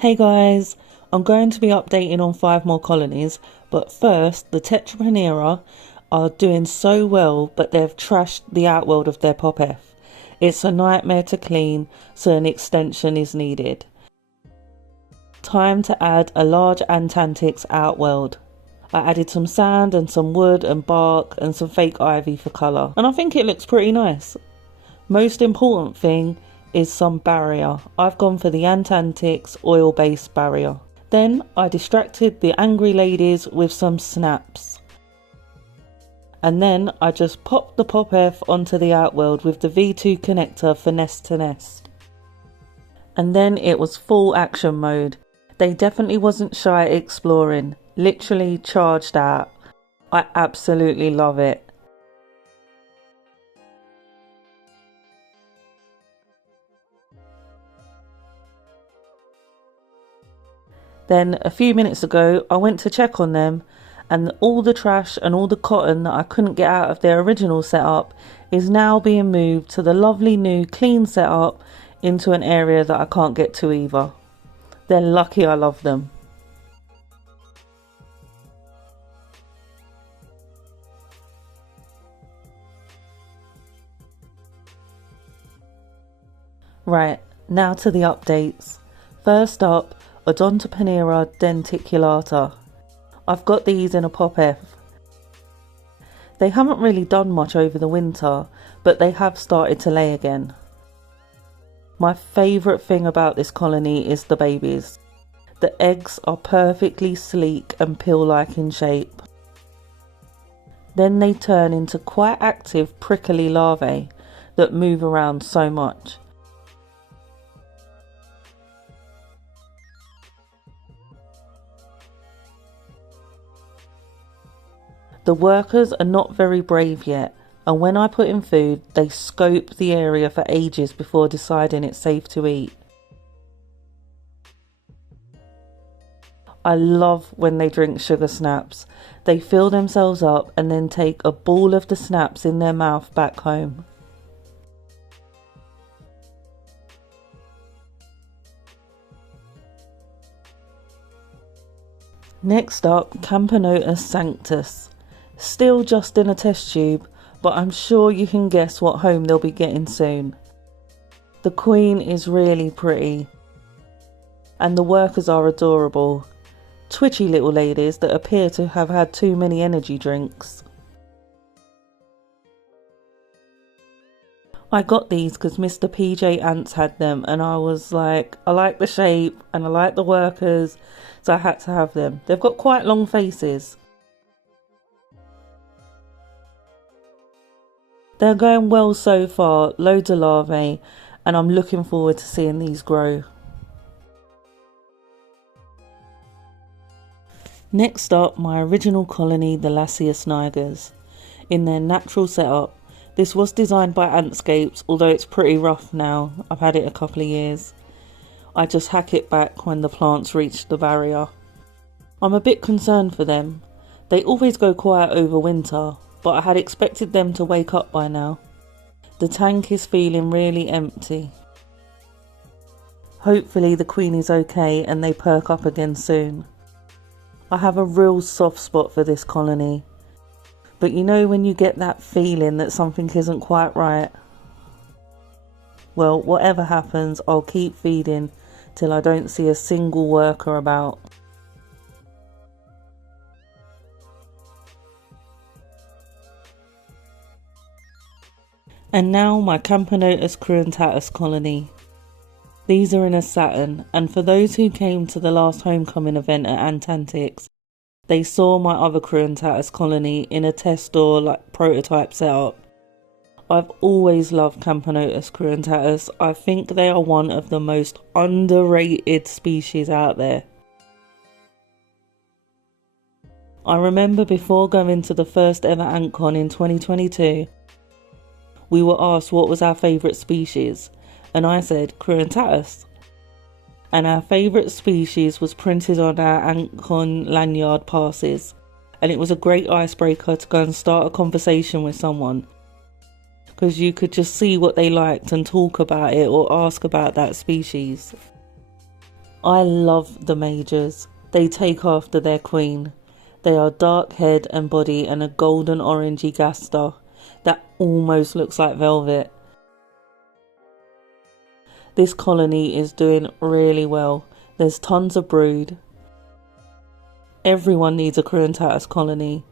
Hey guys, I'm going to be updating on 5 more colonies, but first the Tetraponera are doing so well, but they've trashed the outworld of their pop-F. It's a nightmare to clean, so an extension is needed. Time to add a large Ant Antics outworld. I added some sand and some wood and bark and some fake ivy for colour, and I think it looks pretty nice. Most important thing is some barrier. I've gone for the Ant Antics oil-based barrier. Then I distracted the angry ladies with some snaps. And then I just popped the pop-F onto the outworld with the V2 connector for nest to nest. And then it was full action mode. They definitely wasn't shy exploring. Literally charged out. I absolutely love it. Then a few minutes ago I went to check on them, and all the trash and all the cotton that I couldn't get out of their original setup is now being moved to the lovely new clean setup into an area that I can't get to either. They're lucky I love them. Right, now to the updates. First up, Ondontopera Denticulata. I've got these in a pop-F. They haven't really done much over the winter, but they have started to lay again. My favourite thing about this colony is the babies. The eggs are perfectly sleek and pill-like in shape. Then they turn into quite active prickly larvae that move around so much. The workers are not very brave yet, and when I put in food, they scope the area for ages before deciding it's safe to eat. I love when they drink sugar snaps. They fill themselves up and then take a ball of the snaps in their mouth back home. Next up, Camponotus Sanctus. Still just in a test tube, but I'm sure you can guess what home they'll be getting soon. The queen is really pretty, and the workers are adorable. Twitchy little ladies that appear to have had too many energy drinks. I got these because Mr. PJ Ants had them, and I was like, I like the shape and I like the workers, so I had to have them. They've got quite long faces. They're going well so far, loads of larvae, and I'm looking forward to seeing these grow. Next up, my original colony, the Lasius Nigers. In their natural setup. This was designed by Antscapes, although it's pretty rough now. I've had it a couple of years. I just hack it back when the plants reach the barrier. I'm a bit concerned for them. They always go quiet over winter, but I had expected them to wake up by now. The tank is feeling really empty. Hopefully the queen is okay and they perk up again soon. I have a real soft spot for this colony. But you know when you get that feeling that something isn't quite right? Well, whatever happens, I'll keep feeding till I don't see a single worker about. And now my Camponotus Cruentatus colony. These are in a Saturn, and for those who came to the last homecoming event at Ant Antics, they saw my other Cruentatus colony in a test or like prototype setup. I've always loved Camponotus Cruentatus. I think they are one of the most underrated species out there. I remember before going to the first ever AntCon in 2022, we were asked what was our favourite species, and I said Cruentatus. And our favourite species was printed on our AntCon lanyard passes, and it was a great icebreaker to go and start a conversation with someone, because you could just see what they liked and talk about it or ask about that species. I love the majors. They take after their queen. They are dark head and body and a golden orangey gaster that almost looks like velvet. This colony is doing really well. There's tons of brood. Everyone needs a Cruentatus colony.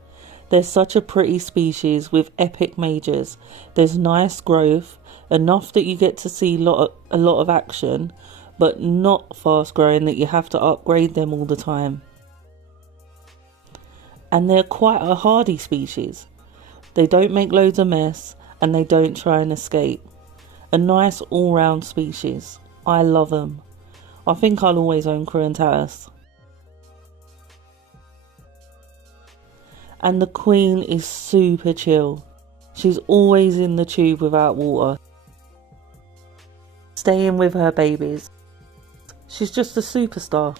They're such a pretty species with epic majors. There's nice growth, enough that you get to see a lot of action, but not fast growing that you have to upgrade them all the time. And they're quite a hardy species. They don't make loads of mess and they don't try and escape. A nice all-round species. I love them. I think I'll always own Cruentatus. And the queen is super chill. She's always in the tube without water, staying with her babies. She's just a superstar.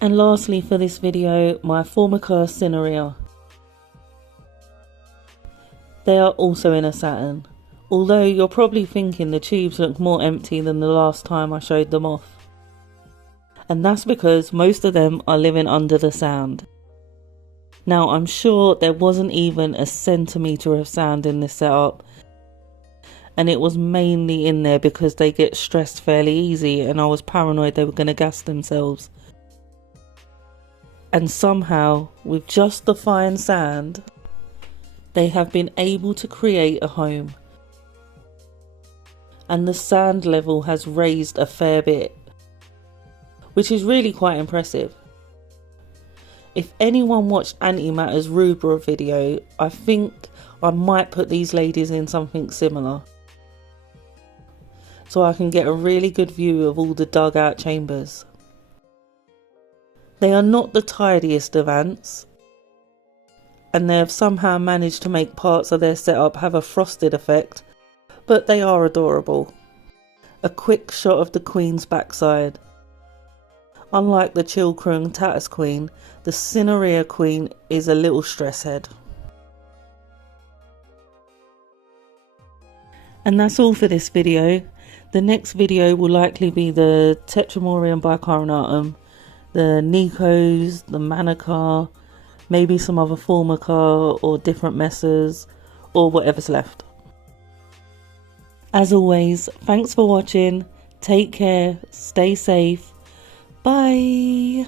And lastly for this video, my Formica Cinerea. They are also in a Saturn, although you're probably thinking the tubes look more empty than the last time I showed them off. And that's because most of them are living under the sand. Now I'm sure there wasn't even a centimetre of sand in this setup, and it was mainly in there because they get stressed fairly easy and I was paranoid they were going to gas themselves. And somehow, with just the fine sand, they have been able to create a home. And the sand level has raised a fair bit, which is really quite impressive. If anyone watched Antimatter's Rubra video, I think I might put these ladies in something similar, so I can get a really good view of all the dug out chambers. They are not the tidiest of ants, and they have somehow managed to make parts of their setup have a frosted effect, but they are adorable. A quick shot of the queen's backside. Unlike the chill Cruentatus queen, the Cinerea queen is a little stress head. And that's all for this video. The next video will likely be the Tetraponera Rufonigra, the Nicos, the Manica, maybe some other Formica or different messes, or whatever's left. As always, thanks for watching, take care, stay safe, bye!